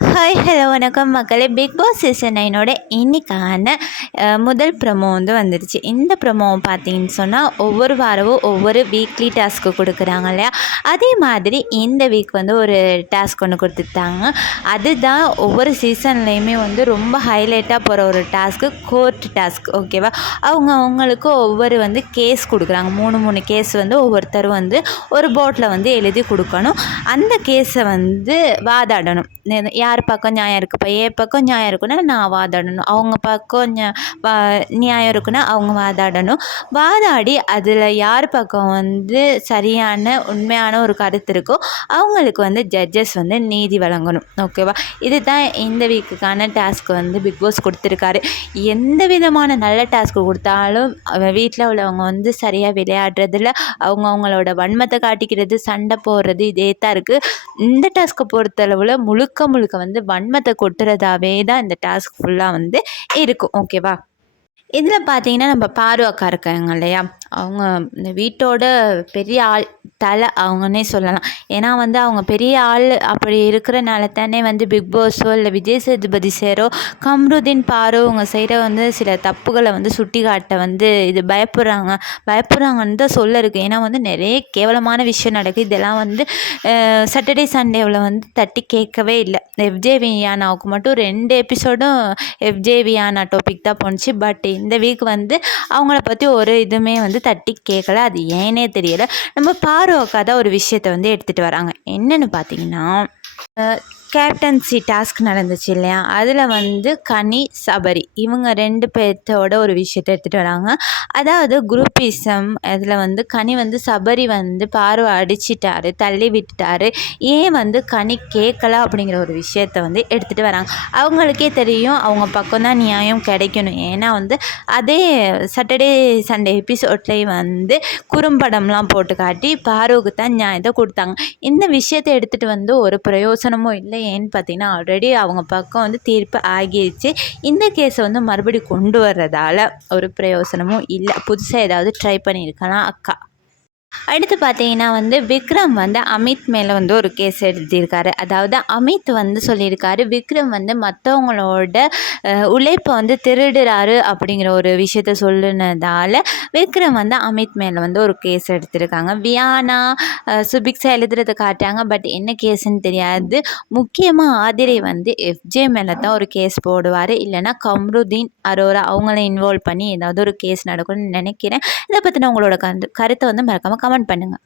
Hi hello வணக்கம் மக்களே. Big Boss season 9 இன்னைக்கான முதல் ப்ரமோ வந்துடுச்சு. இந்த ப்ரமோவை பார்த்தீங்கன்னு சொன்னால் ஒவ்வொரு வாரமும் ஒவ்வொரு வீக்லி டாஸ்க்கு கொடுக்குறாங்க இல்லையா, அதே மாதிரி இந்த வீக் ஒரு டாஸ்க் ஒன்று கொடுத்துட்டாங்க. அதுதான் ஒவ்வொரு சீசன்லேயுமே ரொம்ப ஹைலைட்டாக போகிற ஒரு டாஸ்க்கு, கோர்ட் டாஸ்க். ஓகேவா, அவங்களுக்கு ஒவ்வொரு கேஸ் கொடுக்குறாங்க. மூணு கேஸ் ஒவ்வொருத்தரும் ஒரு போர்ட்டில் எழுதி கொடுக்கணும். அந்த கேஸை வாதாடணும். யார் பக்கம் நியாயம் இருக்குப்பா, ஏ பக்கம் நியாயம் இருக்குன்னா நான் வாதாடணும், அவங்க பக்கம் நியாயம் இருக்குன்னா அவங்க வாதாடணும். வாதாடி அதில் யார் பக்கம் சரியான உண்மையான ஒரு கருத்து இருக்கோ அவங்களுக்கு ஜட்ஜஸ் நீதி வழங்கணும். ஓகேவா, இதுதான் இந்த வீக்குக்கான டாஸ்க் பிக் பாஸ் கொடுத்துருக்காரு. எந்த விதமான நல்ல டாஸ்க் கொடுத்தாலும் வீட்டில் உள்ளவங்க சரியாக விளையாடுறதில்ல, அவங்களோட வன்மத்தை காட்டிக்கிறது, சண்டை போடுறது, இதே தான் இருக்குது. இந்த டாஸ்க்கை பொறுத்தளவில் முழுக்க வன்மத்தை கொட்டுறதாவே தான் இந்த டாஸ்க் ஃபுல்லாக இருக்கும். ஓகேவா, இதில் பார்த்தீங்கன்னா நம்ம பாரு அக்கா இருக்காங்க இல்லையா, அவங்க இந்த வீட்டோட பெரிய ஆள், தலை அவங்கன்னே சொல்லலாம். ஏன்னா அவங்க பெரிய ஆள் அப்படி இருக்கிறனால தானே பிக் பாஸோ இல்லை விஜய் சேதுபதி சேரோ கம்ருதீன் பாரோ அவங்க செய்கிற சில தப்புகளை சுட்டி காட்ட இது பயப்படுறாங்கன்னு தான் சொல்ல இருக்குது. ஏன்னா நிறைய கேவலமான விஷயம் நடக்குது. இதெல்லாம் சாட்டர்டே சண்டேவில் தட்டி கேட்கவே இல்லை. எஃப்ஜே வியானாவுக்கு மட்டும் 2 எபிசோடும் எஃப்ஜே வியானா டாபிக் தான் போணுச்சு. பட் இந்த வீக் அவங்கள பற்றி ஒரு இதுவுமே தட்டி கேட்கல. அது ஏனே தெரியலை. நம்ம பாரு அக்கா தான் ஒரு விஷயத்தை எடுத்துகிட்டு வராங்க. என்னென்னு பார்த்தீங்கன்னா, கேப்டன்சி டாஸ்க் நடந்துச்சு இல்லையா, அதில் கனி சபரி இவங்க 2 பேர்த்தோட ஒரு விஷயத்தை எடுத்துகிட்டு வராங்க. அதாவது குரூப்பிசம். அதில் கனி சபரி பார்வை அடிச்சிட்டாரு, தள்ளி விட்டுட்டாரு. ஏன் கனி கேட்கல அப்படிங்கிற ஒரு விஷயத்தை எடுத்துகிட்டு வராங்க. அவங்களுக்கே தெரியும் அவங்க பக்கம்தான் நியாயம் கிடைக்கணும். ஏன்னா அதே சாட்டர்டே சண்டே எபிசோட்லேயே குறும்படம்லாம் போட்டு காட்டி பாருவுக்கு தான் நியாயத்தை கொடுத்தாங்க. இந்த விஷயத்தை எடுத்துகிட்டு ஒரு பிரயோசனமும் இல்லை. ஏன்னு பார்த்தீங்கன்னா ஆல்ரெடி அவங்க பக்கம் தீர்ப்பு ஆகிடுச்சு. இந்த கேஸை மறுபடியும் கொண்டு வர்றதால ஒரு பிரயோசனமும் இல்லை. புதுசாக ஏதாவது ட்ரை பண்ணியிருக்கலாம் அக்கா. அடுத்து பார்த்தீங்கன்னா விக்ரம் அமித் மேலே ஒரு கேஸ் எழுதியிருக்காரு. அதாவது அமித் சொல்லியிருக்காரு விக்ரம் மற்றவங்களோட உழைப்பை திருடுறாரு அப்படிங்கிற ஒரு விஷயத்த சொல்லுனதால் விக்ரம் அமித் மேலே ஒரு கேஸ் எடுத்திருக்காங்க. வியானா சுபிக்ஸா எழுதுறதை காட்டுறாங்க. பட் என்ன கேஸுன்னு தெரியாது. முக்கியமாக ஆதிரை எஃப்ஜே மேலே தான் ஒரு கேஸ் போடுவார், இல்லைனா கம்ருதீன் அரோரா அவங்கள இன்வால்வ் பண்ணி ஏதாவது ஒரு கேஸ் நடக்கும்னு நினைக்கிறேன். இதை பற்றின உங்களோட கருத்தை மறக்காமல் கமெண்ட் பண்ணுங்கள்.